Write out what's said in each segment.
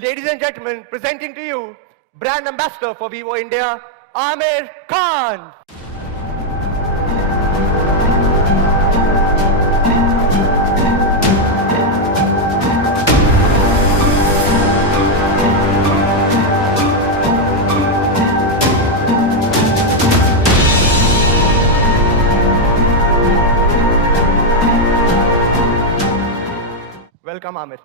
Ladies and gentlemen, presenting to you, brand ambassador for Vivo India, Amir Khan. Welcome, Amir.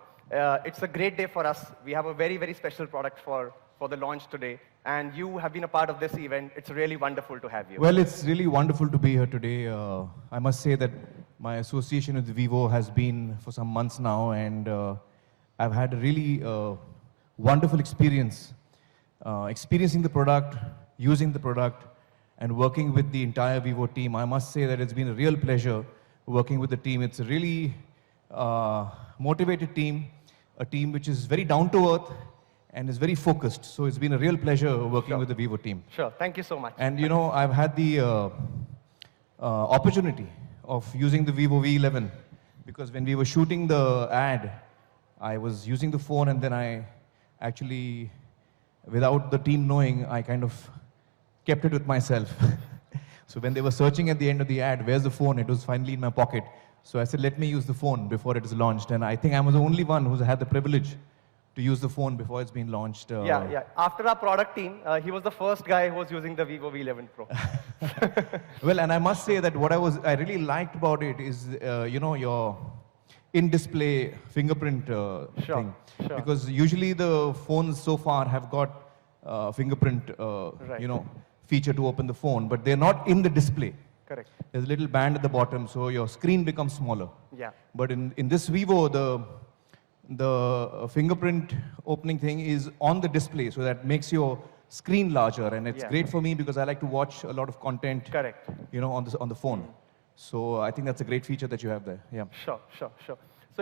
It's a great day for us. We have a very, very special product for the launch today. And you have been a part of this event. It's really wonderful to have you. Well, it's really wonderful to be here today. I must say that my association with Vivo has been for some months now, and I've had a really wonderful experience experiencing the product, using the product, and working with the entire Vivo team. I must say that it's been a real pleasure working with the team. It's a really motivated team, a team which is very down to earth and is very focused. So it's been a real pleasure working with the Vivo team. Sure, thank you so much. And you know, I've had the opportunity of using the Vivo V11 because when we were shooting the ad, I was using the phone, and then I actually, without the team knowing, I kind of kept it with myself. So when they were searching at the end of the ad, where's the phone? It was finally in my pocket. So I said, let me use the phone before it is launched. And I think I was the only one who's had the privilege to use the phone before it's been launched. Yeah. After our product team, he was the first guy who was using the Vivo V11 Pro. Well, and I must say that what I really liked about it is, you know, your in-display fingerprint thing. Sure. Because usually the phones so far have got fingerprint, Right. you know, feature to open the phone, but they're not in the display. Correct. There's a little band at the bottom, so your screen becomes smaller. Yeah. But in this Vivo, the fingerprint opening thing is on the display, so that makes your screen larger, and it's great for me because I like to watch a lot of content. Correct. You know, on the phone. So I think that's a great feature that you have there. Yeah. Sure. So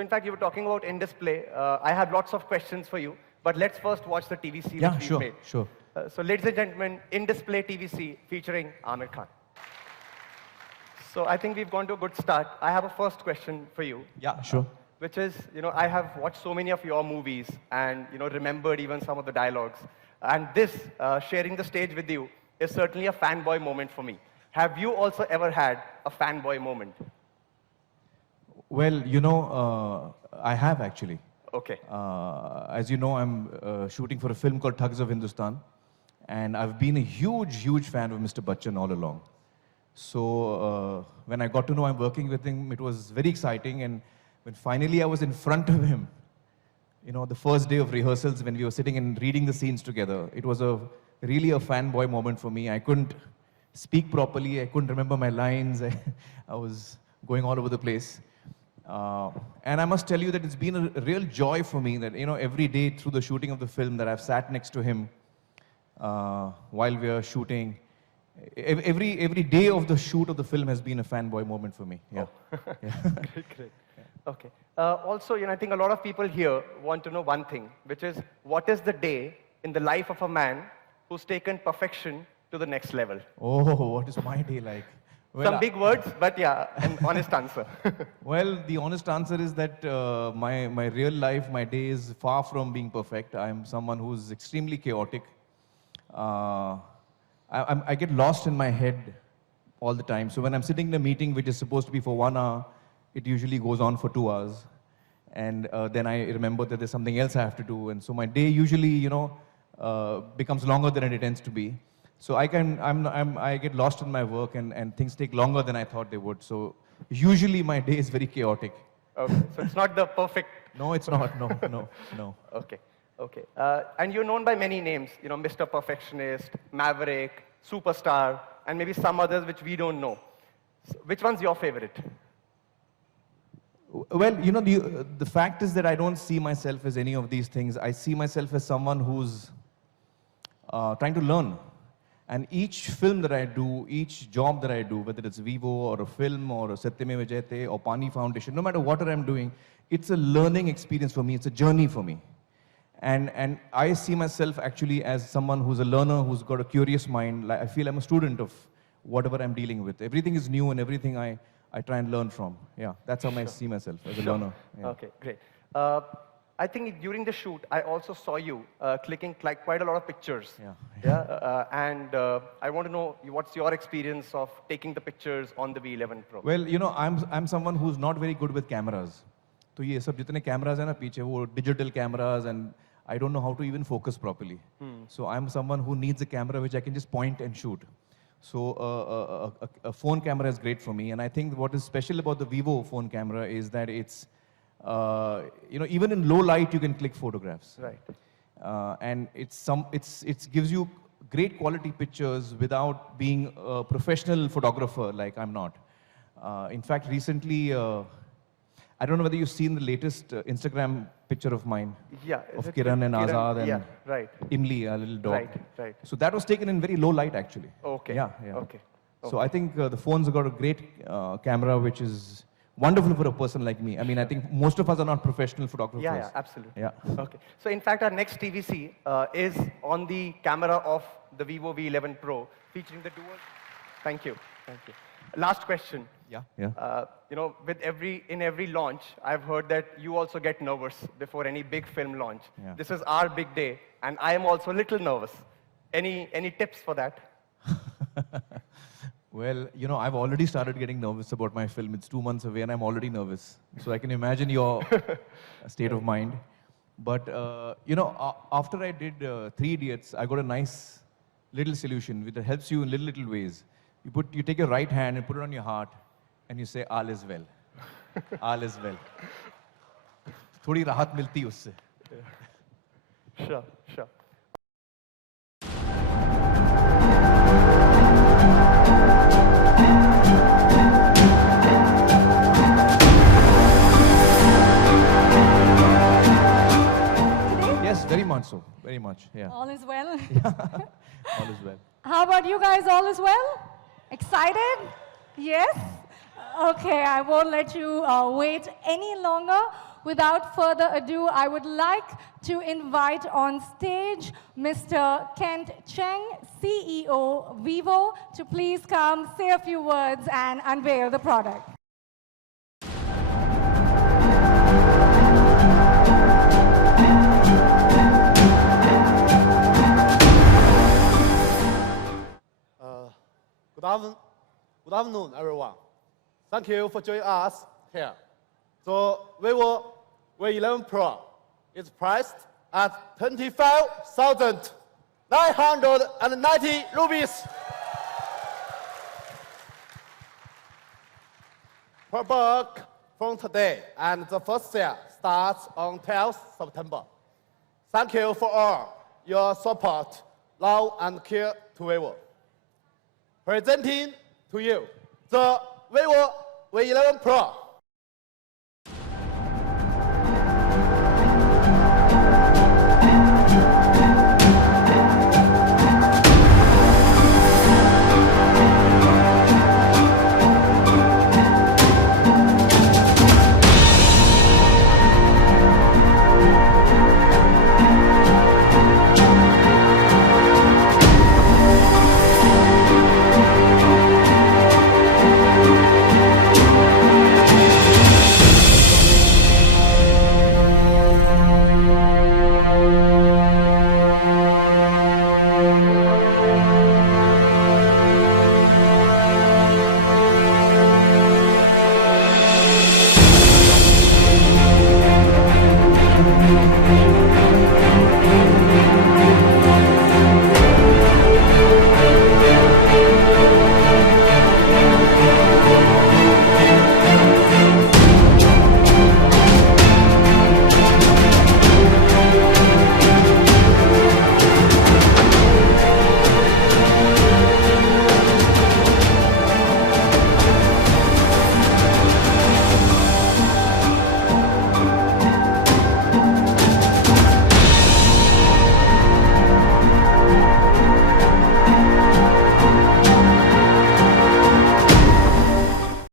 in fact, you were talking about in-display. I have lots of questions for you, but let's first watch the TVC which we made. Sure. So ladies and gentlemen, in-display TVC featuring Amir Khan. So I think we've gone to a good start. I have a first question for you. Yeah, sure. Which is, you know, I have watched so many of your movies and, you know, remembered even some of the dialogues. And this, sharing the stage with you, is certainly a fanboy moment for me. Have you also ever had a fanboy moment? Well, you know, I have actually. Okay. As you know, I'm shooting for a film called Thugs of Hindustan, and I've been a huge fan of Mr. Bachchan all along. So when I got to know I'm working with him, it was very exciting. And when finally I was in front of him, you know, the first day of rehearsals when we were sitting and reading the scenes together, it was really a fanboy moment for me. I couldn't speak properly. I couldn't remember my lines. I was going all over the place. And I must tell you that it's been a real joy for me that, you know, every day through the shooting of the film that I've sat next to him while we are shooting. Every day of the shoot of the film has been a fanboy moment for me. Yeah. Oh. Great. Okay. Also, you know, I think a lot of people here want to know one thing, which is, what is the day in the life of a man who's taken perfection to the next level? Oh, what is my day like? Well, some big words, but yeah, an honest answer. Well, the honest answer is that my real life, my day is far from being perfect. I'm someone who's extremely chaotic. I get lost in my head all the time. So when I'm sitting in a meeting which is supposed to be for 1 hour, it usually goes on for 2 hours. And then I remember that there's something else I have to do. And so my day usually, you know, becomes longer than it intends to be. So I get lost in my work, and things take longer than I thought they would. So usually my day is very chaotic. Okay, so it's not the perfect... No, it's not. No. Okay. And you're known by many names, you know, Mr. Perfectionist, Maverick, Superstar, and maybe some others which we don't know. So which one's your favorite? Well, you know, the fact is that I don't see myself as any of these things. I see myself as someone who's trying to learn. And each film that I do, each job that I do, whether it's Vivo or a film or a Satyameva Jayate or Pani Foundation, no matter what I'm doing, it's a learning experience for me. It's a journey for me. And I see myself actually as someone who's a learner, who's got a curious mind. Like, I feel I'm a student of whatever I'm dealing with. Everything is new and everything I try and learn from. Yeah, that's how I see myself, as a learner. Yeah. Okay, great. I think during the shoot, I also saw you clicking like quite a lot of pictures. Yeah. And I want to know what's your experience of taking the pictures on the V11 Pro? Well, you know, I'm someone who's not very good with cameras. तो ये सब जितने cameras हैं ना पीछे वो digital cameras and I don't know how to even focus properly. So I'm someone who needs a camera which I can just point and shoot. So a phone camera is great for me, and I think what is special about the Vivo phone camera is that it's, you know, even in low light you can click photographs. Right. And it gives you great quality pictures without being a professional photographer like I'm not. In fact, recently, I don't know whether you've seen the latest Instagram picture of mine. Yeah. Of Kiran and Azad and yeah, right. Imli, a little dog. Right. So that was taken in very low light, actually. Okay. Yeah. Okay. So I think the phones have got a great camera, which is wonderful for a person like me. I mean, I think most of us are not professional photographers. Yeah, absolutely. Yeah. Okay. So in fact, our next TVC is on the camera of the Vivo V11 Pro, featuring the dual. Thank you. Last question. Yeah. You know, in every launch, I've heard that you also get nervous before any big film launch. Yeah. This is our big day, and I am also a little nervous. Any tips for that? Well, you know, I've already started getting nervous about my film. It's 2 months away and I'm already nervous. So I can imagine your state of mind. But, you know, after I did 3 Idiots, I got a nice little solution which helps you in little ways. You take your right hand and put it on your heart and you say, all is well. All is well. थोड़ी राहत मिलती है उससे. Sure. Yes, very much so. Very much, yeah. All is well? All is well. How about you guys? All is well? Excited? Yes? Okay, I won't let you wait any longer. Without further ado, I would like to invite on stage Mr. Kent Cheng, CEO, Vivo, to please come, say a few words, and unveil the product. Good afternoon, everyone. Thank you for joining us here. The Vivo V11 Pro is priced at 25,990 rupees per book from today, and the first sale starts on 12th September. Thank you for all your support, love, and care to Vivo. Presenting to you the Vivo V11 Pro.